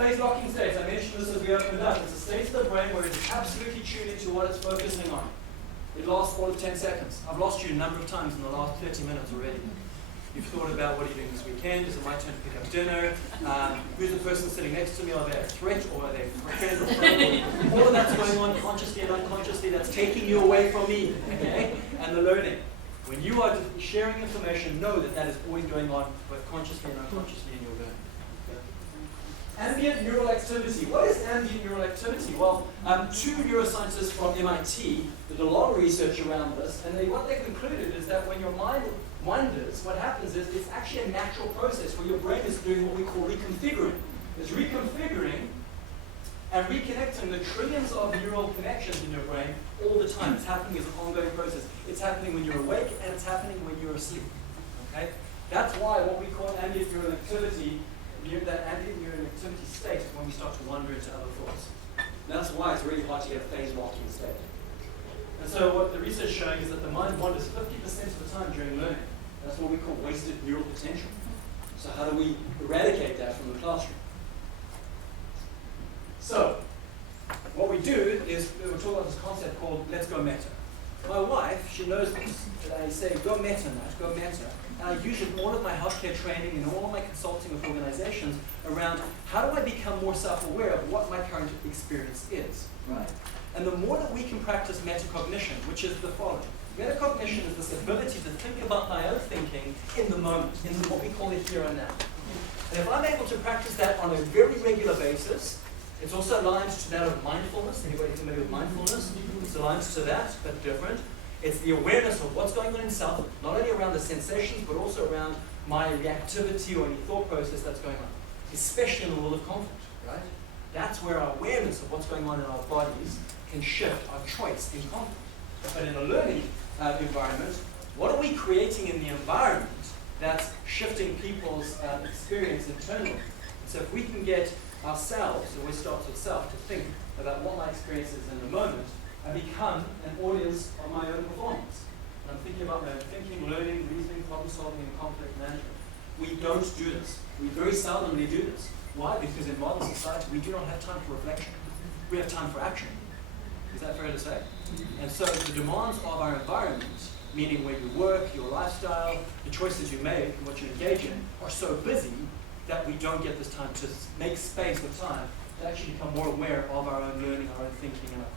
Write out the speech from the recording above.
Phase locking states, I mentioned this as we opened up. It's a state of the brain where it's absolutely tuned into what it's focusing on. It lasts all of 10 seconds. I've lost you a number of times in the last 30 minutes already. You've thought about what are you doing this weekend? Is it my turn to pick up dinner? Who's the person sitting next to me? Are they a threat or are they a friend or friend? All of that's going on consciously and unconsciously. That's taking you away from me, okay? And the learning. When you are sharing information, know that that is always going on both consciously and unconsciously in your learning. Ambient neural activity. What is ambient neural activity? Well, two neuroscientists from MIT did a lot of research around this, and what they concluded is that when your mind wanders, what happens is it's actually a natural process where your brain is doing what we call reconfiguring. It's reconfiguring and reconnecting the trillions of neural connections in your brain all the time. It's happening as an ongoing process. It's happening when you're awake and it's happening when you're asleep. Okay? That's why what we call ambient neural activity, that ambient neural activity state is when we start to wander into other thoughts. That's why it's really hard to get a phase locking state. And so what the research is showing is that the mind wanders 50% of the time during learning. That's what we call wasted neural potential. So how do we eradicate that from the classroom? So what we do is we'll talk about this concept called let's go meta. My wife, she knows this. And I say go meta, Matt, go meta. And I use it in all of my healthcare training and all of my consulting with organizations around how do I become more self-aware of what my current experience is, right? And the more that we can practice metacognition, which is the following. Metacognition is this ability to think about my own thinking in the moment, in what we call it here and now. And if I'm able to practice that on a very regular basis, it's also aligned to that of mindfulness. Anybody familiar with mindfulness? It's aligned to that, but different. It's the awareness of what's going on in self, not only around the sensations, but also around my reactivity or any thought process that's going on, especially in the world of conflict, right? That's where our awareness of what's going on in our bodies can shift our choice in conflict. But in a learning environment, what are we creating in the environment that's shifting people's experience internally? So if we can get ourselves, it always starts with self, to think about what my experience is in the moment, I become an audience of my own performance. And I'm thinking about my own thinking, learning, reasoning, problem solving, and conflict management. We don't do this. We very seldomly do this. Why? Because in modern society, we do not have time for reflection. We have time for action. Is that fair to say? And so the demands of our environment, meaning where you work, your lifestyle, the choices you make, and what you engage in, are so busy that we don't get this time to make space with time to actually become more aware of our own learning, our own thinking, and our